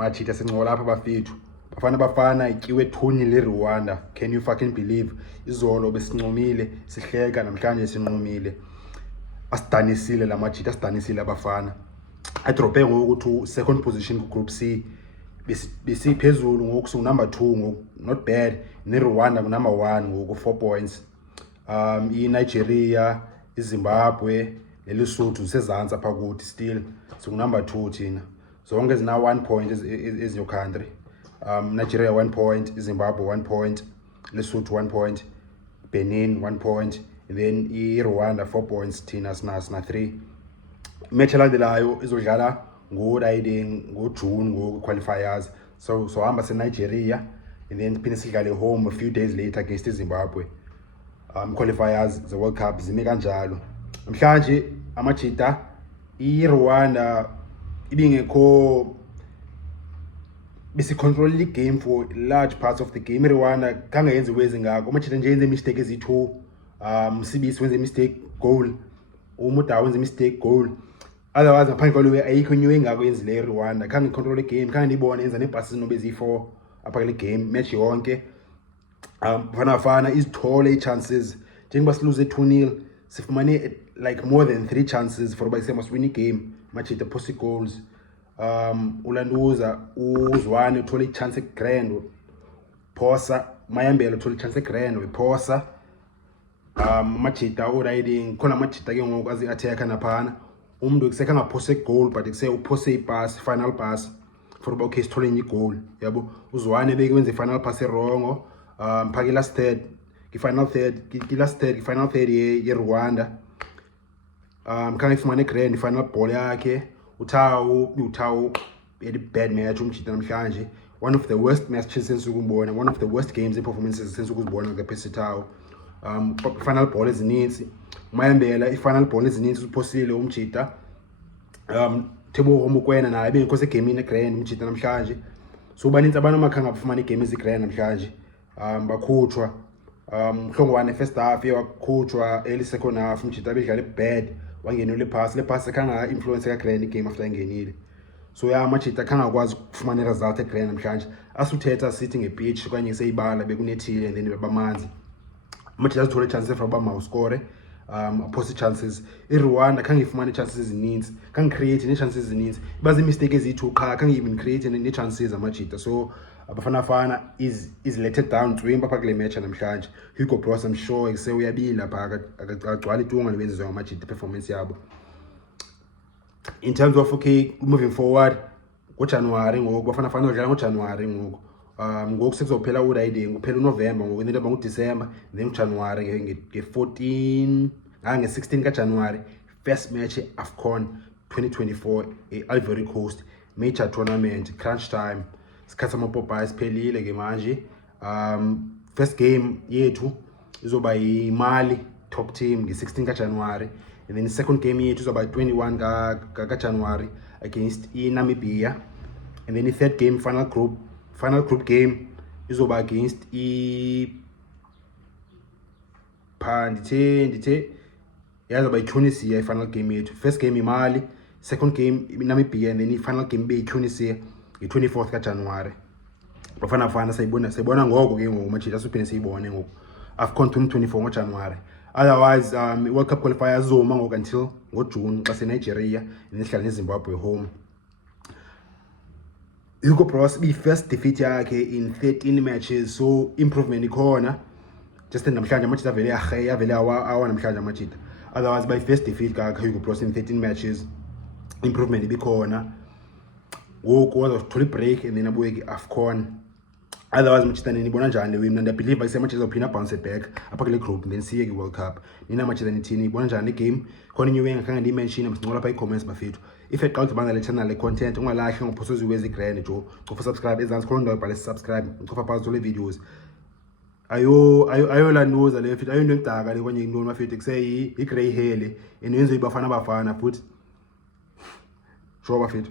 Machita sincola apha bafethu. Bafana ityiwe 2-0 Rwanda. Can you fucking believe? Izolo besincomile, sihleka namhlanje sinqumile. Asidanisile la Machita, asidanisile abafana. Adrope ngoku to second position ku group C. Besiphezulu ngoku so number 2 ngoku, not bad. Ne Rwanda number 1 ngoku 4 points. Nigeria, Zimbabwe, Lesotho sezantsi apha kuthi still. So number 2 thina. Zonke zina 1 point is your country. Nigeria 1 point, Zimbabwe 1 point, Lesotho 1 point, Benin 1 point, and then Rwanda 4 points, thina sina 3. Match elandelayo izodlala ngo-June qualifiers. So hamba se-Nigeria and then phinde sidlale home a few days later against Zimbabwe. Qualifiers the World Cup zime kanjalo. Namhlanje amajita Rwanda ibingekho besicontrol the game for large parts of the game. Rwanda kanga yenze wezi ngako amajita nje yenze mistake ezi2. Sibisi wenze mistake goal, umuda wenze mistake goal. Otherwise ngaphandle kwalo ayikho nyo engako yenzile Rwanda. Kanga control the game, kanga nibone yenza nepasses nobe ezi4 apha kule game match yonke. Bafana izithole chances njengoba silose 2-0 sifumane like more than 3 chances for uba must win game. Machita post goals. Ulanduza uZwane uthole chance grand phosa, Mayambela uthole chance grand wephosa. Machita riding khona machita ke ngoku azi attack naphana. Umuntu ekuseka ngaphose goal but ekuse uphose ipass, final pass for uba okay sithole enye goal. Yabo uZwane beke wenze final pass wrong. Phaki last third, final third ye Rwanda. Khanga ifumane grand final ball yakhe. Uthawu had a bad match umchita namhlanje. One of the worst matches since ukubona, one of the worst games and performances since ukubona ngapesithawu. Final ball ezininzi. Mayambela final ball ezininzi uphosile umchita. Thebo omukwena naye bengekho segame ine grand umchita namhlanje. So baninzi abantu amakhanga bafumana igame ezigrand namhlanje. Bakhutshwa. Mhlongwane first half yakhutshwa, early second half umchita bedlala bad. Wangena le pass ekhanga influence ka grand game after engenile. So machita khanga akwazi ukufumana result e grand namhlanje. Asuthetha sithi ngepitch okanye seyibala bekunethile and then bamanzi. Machita azithole chances for uba mawuscore. Post chances. Rwanda khanga ifumana chances ezininzi, khanga create ne chances ezininzi. Bazi mistake ezithi qha khanga even create ne chances amachita. So Bafana is letted down to him apha kule match namhlanje. Hugo Broos I'm sure ekuse uyabila pha akagcwala itunga lebenzizwe ngamajita performance yabo. In terms of okay moving forward ngoJanuary ngoku Bafana udlala ngoJanuary ngoku. Ngoku sekuzophela uriding kuphela uNovember ngoku into ngoDecember then uJanuary nge-14 nge-16 kaJanuary first match AFCON 2024 Ivory Coast major tournament crunch time. Sikhatha amapopa isiphelile ke manje. First game yethu izoba yiMali top team nge-16 kaJanuary and then the second game yethu izoba 21 kaJanuary against Namibia and then the third game final group game izoba against yazoba Tunisia final game yethu. First game iMali, second game Namibia and then the final game be Tunisia nge-24th kaJanuary. Bafana sayibona ngoko ke ngoku machita siphinde siyibone ngoku AFCON 2024 ngoJanuary. Otherwise World Cup qualifiers zoma ngoku until ngoJune xa seNigeria nesihlala neZimbabwe home. Hugo Broos first defeat yakhe in 13 matches, so improvement ikhona. Just namhlanje amachita vele awa namhlanje amachita. Otherwise by first defeat ka Hugo Broos in 13 matches, improvement ibikhona. Ngoku wazothola break and then abuye ke AFCON. Otherwise machita nibona njani win and I believe bayisemathi izophinda bounce back apha kule group then siye ke World Cup. Nina machita nithini ibona njani game? Khona inye engakhange ndimention msincola pha i-comments bafethu. If eqala ukubanga le channel le content ungalahli ngophosozi wezi grand jo. Cofa subscribe ezantsi khona ndawo bhala subscribe. Cofa pause le videos. Ayo la noza le fit ayo into emdaka le kwanye intoni bafethu kuseyi i grey hair le enenzo ibafana futhi. Sure bafethu.